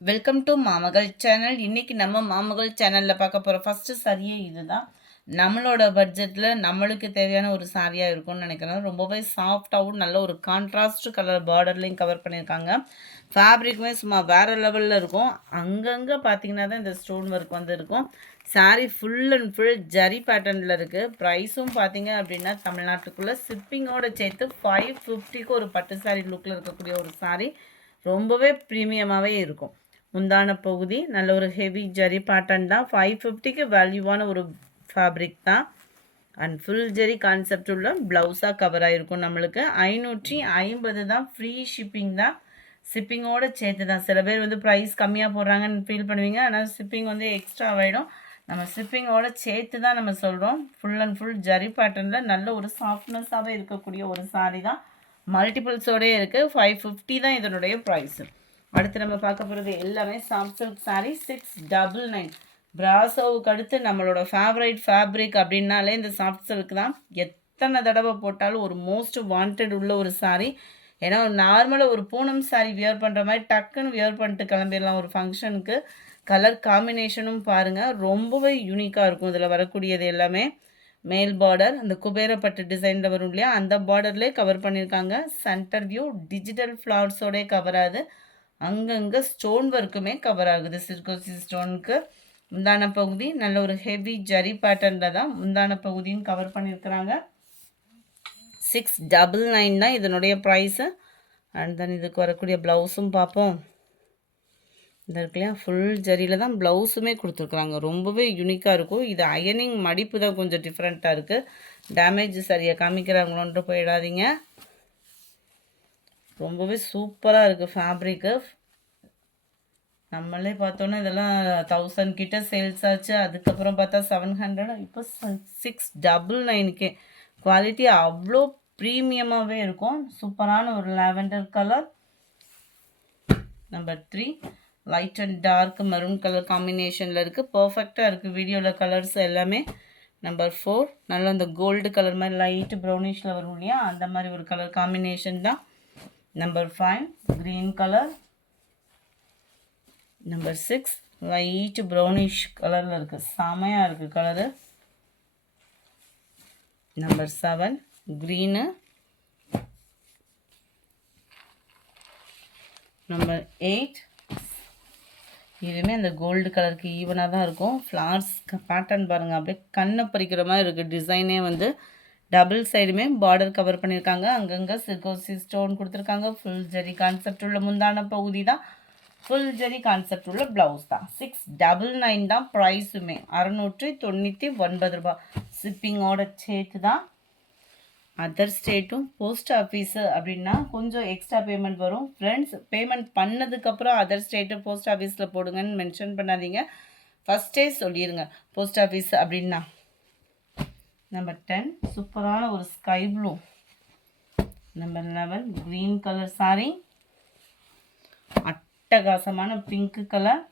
Welcome to மாமகள் channel. இன்னைக்கு நம்ம மாமகள் சேனலில் பார்க்க போகிற ஃபஸ்ட்டு சாரியே இதுதான். நம்மளோட பட்ஜெட்டில் நம்மளுக்கு தேவையான ஒரு சாரியாக இருக்கும்னு நினைக்கிறேன். ரொம்பவே சாஃப்டாகவும் நல்ல ஒரு கான்ட்ராஸ்ட் கலர் பார்டர்லையும் கவர் பண்ணியிருக்காங்க. ஃபேப்ரிக்குமே சும்மா வேறு லெவலில் இருக்கும். அங்கங்கே பார்த்தீங்கன்னா தான் இந்த ஸ்டோன் ஒர்க் வந்து இருக்கும். Sari full and full zari பேட்டர்னில் இருக்குது. ப்ரைஸும் பார்த்தீங்க அப்படின்னா தமிழ்நாட்டுக்குள்ளே ஷிப்பிங்கோடு சேர்த்து 550க்கு ஒரு பட்டு சாரீ லுக்கில் இருக்கக்கூடிய ஒரு சாரீ ரொம்பவே ப்ரீமியமாகவே இருக்கும். முந்தான பகுதி நல்ல ஒரு ஹெவி ஜரி பேட்டர்ன் தான். 550க்கு வேல்யூவான ஒரு ஃபேப்ரிக் தான். அண்ட் ஃபுல் ஜரி கான்செப்ட் உள்ள ப்ளவுஸாக கவர் ஆகிருக்கும். நம்மளுக்கு 550 தான். ஃப்ரீ ஷிப்பிங் தான். ஷிப்பிங்கோடு சேர்த்து தான். சில பேர் வந்து ப்ரைஸ் கம்மியாக போடுறாங்கன்னு ஃபீல் பண்ணுவீங்க. ஆனால் ஷிப்பிங் வந்து எக்ஸ்ட்ரா ஆகிடும். நம்ம ஷிப்பிங்கோடு சேர்த்து தான் நம்ம சொல்கிறோம். ஃபுல் அண்ட் ஃபுல் ஜரி பேட்டர்னில் நல்ல ஒரு சாஃப்ட்னஸாகவே இருக்கக்கூடிய ஒரு சாரீ தான். மல்டிபிள்ஸோடய இருக்குது. 550 தான் இதனுடைய ப்ரைஸு. அடுத்து நம்ம பார்க்க போகிறது எல்லாமே சாஃப்ட் சில்க் சாரீ 699. பிராசோவுக்கு அடுத்து நம்மளோட ஃபேவரைட் ஃபேப்ரிக் அப்படின்னாலே இந்த சாஃப்ட் சில்க் தான். எத்தனை தடவை போட்டாலும் ஒரு மோஸ்ட் வாண்டட் உள்ள ஒரு சாரீ. ஏன்னா நார்மலாக ஒரு பூனம் சாரீ வியர் பண்ணுற மாதிரி டக்குன்னு வியர் பண்ணிட்டு கிளம்பிடலாம் ஒரு ஃபங்க்ஷனுக்கு. கலர் காம்பினேஷனும் பாருங்கள் ரொம்பவே யூனிக்காக இருக்கும். இதில் வரக்கூடியது எல்லாமே மேல் பார்டர் அந்த குபேரப்பட்டு டிசைனில் வரும் இல்லையா, அந்த பார்டர்லேயே கவர் பண்ணியிருக்காங்க. சென்டர் வியூ டிஜிட்டல் ஃப்ளவர்ஸோடே கவர் ஆகுது. அங்கங்கே ஸ்டோன் ஒர்க்குமே கவர் ஆகுது. சிர்கோசி ஸ்டோனுக்கு முந்தான பகுதி நல்ல ஒரு ஹெவி ஜரி பேட்டர்னில் தான் முந்தான பகுதியும் கவர் பண்ணியிருக்கிறாங்க. 699 தான் இதனுடைய ப்ரைஸு. அண்ட் தென் இதுக்கு வரக்கூடிய ப்ளவுஸும் பார்ப்போம். இந்த இருக்குல்லையா, ஃபுல் ஜரியில் தான் ப்ளவுஸுமே கொடுத்துருக்குறாங்க. ரொம்பவே யூனிக்காக இருக்கும். இது அயனிங் மடிப்பு தான் கொஞ்சம் டிஃப்ரெண்ட்டாக இருக்குது. டேமேஜ் சரியாக காமிக்கிறாங்களோன்ட்டு போயிடாதீங்க. ரொம்பவே சூப்பராக இருக்குது ஃபேப்ரிக்கு. நம்மளே பார்த்தோன்னா இதெல்லாம் 1000 கிட்ட சேல்ஸ் ஆச்சு. அதுக்கப்புறம் பார்த்தா 700, இப்போ 699. குவாலிட்டி அவ்வளோ ப்ரீமியமாகவே இருக்கும். சூப்பரான ஒரு lavender colour. Number 3 light and dark maroon colour காம்பினேஷனில் இருக்குது. பர்ஃபெக்டாக இருக்குது வீடியோவில் கலர்ஸ் எல்லாமே. நம்பர் 4 நல்லா அந்த கோல்டு கலர் மாதிரி லைட்டு ப்ரௌனிஷில் வரும் இல்லையா, அந்த மாதிரி ஒரு கலர் காம்பினேஷன் தான். Number 5 green colour. Number 6 light brownish கலரில் இருக்குது. செமையாக இருக்குது கலரு. Number 7 green. நம்பர் 8 இதுவுமே அந்த கோல்டு கலருக்கு ஈவனாக தான் இருக்கும். ஃப்ளார்ஸ் பேட்டர்ன் பாருங்கள், அப்படியே கண்ணை பறிக்கிற மாதிரி இருக்குது. டிசைனே வந்து டபுள் சைடுமே பார்டர் கவர் பண்ணியிருக்காங்க. அங்கங்கே சிர்கோசி ஸ்டோன் கொடுத்துருக்காங்க. ஃபுல் ஜரி கான்செப்ட் உள்ள முந்தான பகுதி தான். ஃபுல் ஜரி கான்செப்ட் உள்ள ப்ளவுஸ் தான். 699 தான் ப்ரைஸுமே. 699 ரூபாய் ஷிப்பிங்கோட சேர்த்து தான். அதர் ஸ்டேட்டும் போஸ்ட் ஆஃபீஸு அப்படின்னா கொஞ்சம் எக்ஸ்ட்ரா பேமெண்ட் வரும். ஃப்ரெண்ட்ஸ், பேமெண்ட் பண்ணதுக்கப்புறம் அதர் ஸ்டேட்டு போஸ்ட் ஆஃபீஸில் போடுங்கன்னு மென்ஷன் பண்ணாதீங்க. ஃபஸ்ட்டே சொல்லிடுங்க போஸ்ட் ஆஃபீஸ் அப்படின்னா. நம்பர் 10 சூப்பரான ஒரு sky blue. Number 11 green colour sari. அட்டகாசமான பிங்க் கலர்.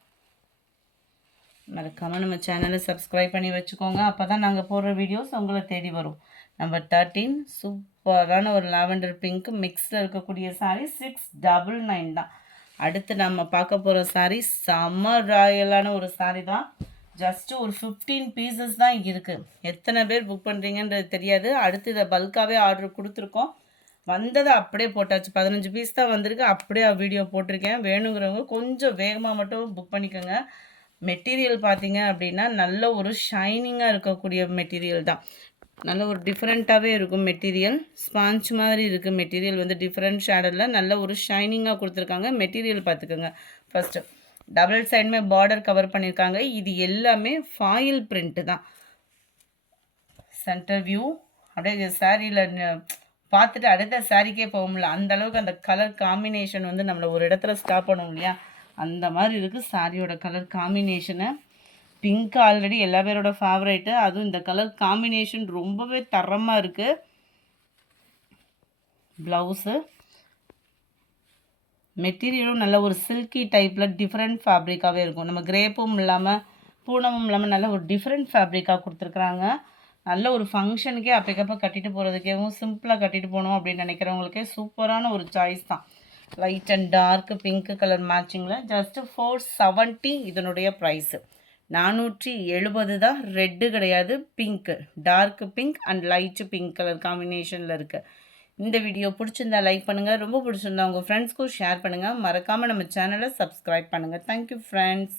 மறக்காமல் நம்ம சேனலை சப்ஸ்கிரைப் பண்ணி வச்சுக்கோங்க. அப்போ தான் நாங்கள் போடுற வீடியோஸ் உங்களை தேடி வரும். நம்பர் 13 சூப்பரான ஒரு லாவெண்டர் பிங்க் மிக்ஸில் இருக்கக்கூடிய சாரீ 699 தான். அடுத்து நம்ம பார்க்க போகிற சாரீ செம்ம ராயலான ஒரு சாரீ தான். ஜஸ்ட்டு ஒரு 15 பீசஸ் தான் இருக்குது. எத்தனை பேர் புக் பண்ணுறீங்கன்றது தெரியாது. அடுத்து இதை பல்காகவே ஆர்டர் கொடுத்துருக்கோம். வந்ததை அப்படியே போட்டாச்சு. 15 பீஸ் தான் வந்திருக்கு. அப்படியே வீடியோ போட்டிருக்கேன். வேணுங்கிறவங்க கொஞ்சம் வேகமாக மட்டும் புக் பண்ணிக்கோங்க. மெட்டீரியல் பார்த்தீங்க அப்படின்னா நல்ல ஒரு ஷைனிங்காக இருக்கக்கூடிய மெட்டீரியல் தான். நல்ல ஒரு டிஃப்ரெண்ட்டாகவே இருக்கும் மெட்டீரியல். ஸ்பாஞ்ச் மாதிரி இருக்குது மெட்டீரியல் வந்து டிஃப்ரெண்ட் ஷேடரில் நல்ல ஒரு ஷைனிங்காக கொடுத்துருக்காங்க. மெட்டீரியல் பார்த்துக்கோங்க. ஃபஸ்ட்டு டபுள் சைடுமே பார்டர் கவர் பண்ணியிருக்காங்க. இது எல்லாமே ஃபாயில் பிரிண்ட்டு தான். சென்டர் வியூ அப்படியே சாரியில் பார்த்துட்டு அடுத்த சாரிக்கே போக முடியல. அந்தளவுக்கு அந்த கலர் காம்பினேஷன் வந்து நம்மளை ஒரு இடத்துல ஸ்டாப் பண்ணணும் இல்லையா, அந்த மாதிரி இருக்குது சாரியோட கலர் காம்பினேஷனு. பிங்க் ஆல்ரெடி எல்லா பேரோட ஃபேவரேட்டு. அதுவும் இந்த கலர் காம்பினேஷன் ரொம்பவே தரமாக இருக்குது. ப்ளவுஸு மெட்டீரியலும் நல்ல ஒரு சில்கி டைப்பில் டிஃப்ரெண்ட் ஃபேப்ரிக்காகவே இருக்கும். நம்ம கிரேப்பும் இல்லாமல் பூனமும் இல்லாமல் நல்ல ஒரு டிஃப்ரெண்ட் ஃபேப்ரிக்காக கொடுத்துருக்குறாங்க. நல்ல ஒரு ஃபங்க்ஷனுக்கே அப்பக்கப்போ கட்டிட்டு போகிறதுக்கேவும் சிம்பிளாக கட்டிட்டு போகணும் அப்படின்னு நினைக்கிறவங்களுக்கே சூப்பரான ஒரு சாய்ஸ் தான். Light and dark pink colour மேட்சிங்கில் ஜஸ்ட் 470 இதனுடைய ப்ரைஸு. 470 தான். ரெட்டு கிடையாது, pink, dark pink and light pink colour காம்பினேஷனில் இருக்குது. இந்த வீடியோ பிடிச்சிருந்தா லைக் பண்ணுங்கள், ரொம்ப பிடிச்சிருந்தா உங்கள் ஃப்ரெண்ட்ஸ்க்கும் ஷேர் பண்ணுங்கள். மறக்காமல் நம்ம சேனலை சப்ஸ்கிரைப் பண்ணுங்கள். Thank you friends.